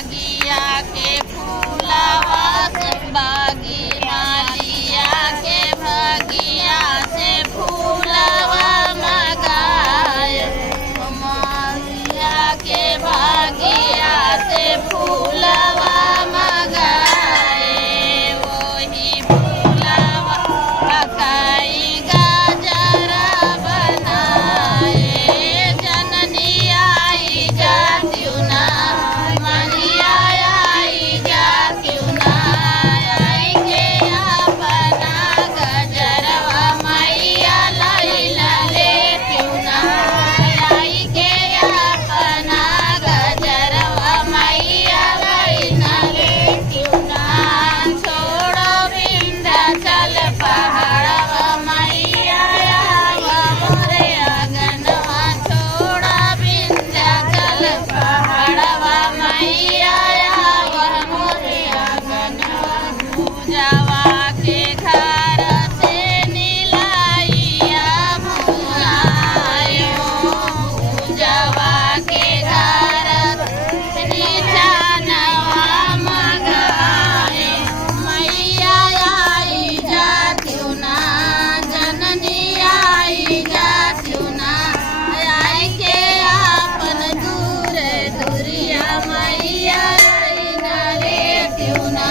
बागिया के फूलवा से बागी मालिया के बगिया से फूलवा मगाए मालिया के बगिया से फूलवा मगाए वही फूलवा पकाई गाजरा बनाए जननी आई जा क्यों ना मलिया आई जा क्यों ना आई के अपना गजरवा मैया लैला ले क्यों ना आई के अपना गजरवा मैया लैला ले क्यों ना छोड़ो विंध्याचल पहाड़वा मैया आवा मोरे आंगनवा छोड़ो विंध्याचल पहाड़वा मैया आवा मोरे आंगनवा पूजावा के घर से नीलाइया मुआयो पूजावा के घर से नीचानवा मगाए मैया आई जा क्यों ना जननी आई जा क्यों ना आई के आपन दूर दूरिया मैया आई ना ले क्यों ना